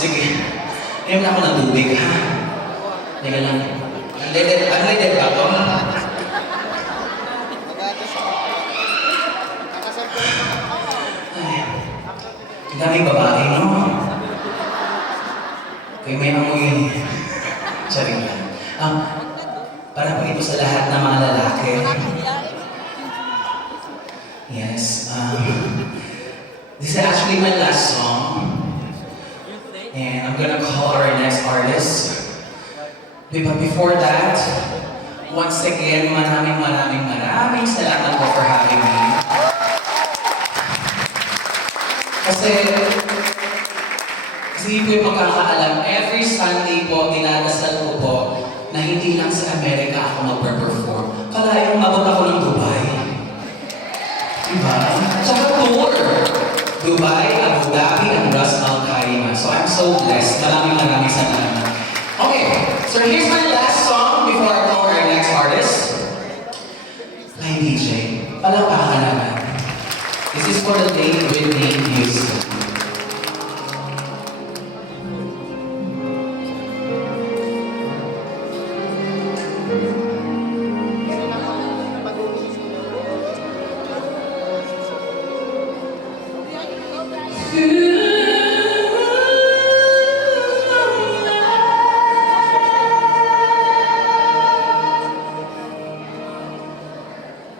sige. Ngayon ako ng tubig, ha? Teka lang. Unleaded ba ito? Ay, ang daming babae, no? Kaya may amoy. Charing lang. Para po ito sa lahat ng mga lalaki. Yes. This is actually my last song. And I'm gonna call our next artist. But before that, once again, maraming salamat po for having me. Kasi hindi po yung magkakaalam, every Sunday po, dinadasal ko po na hindi lang sa Amerika ako magpe-perform. Kalayo mabot ako ng Dubai. Diba? Tsaka tour. Dubai, Abu Dhabi, and Ras Al Khaimah. So I'm so blessed. Maraming salamat. Okay, so here's my last song before I call our next artist. Hi DJ, palakpakan naman. This is for the late Whitney Houston.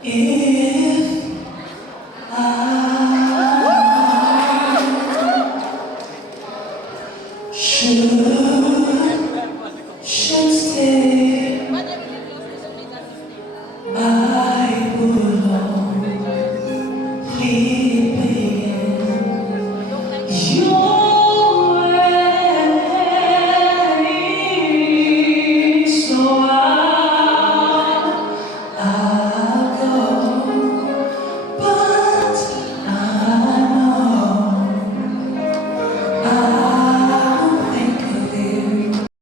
If I should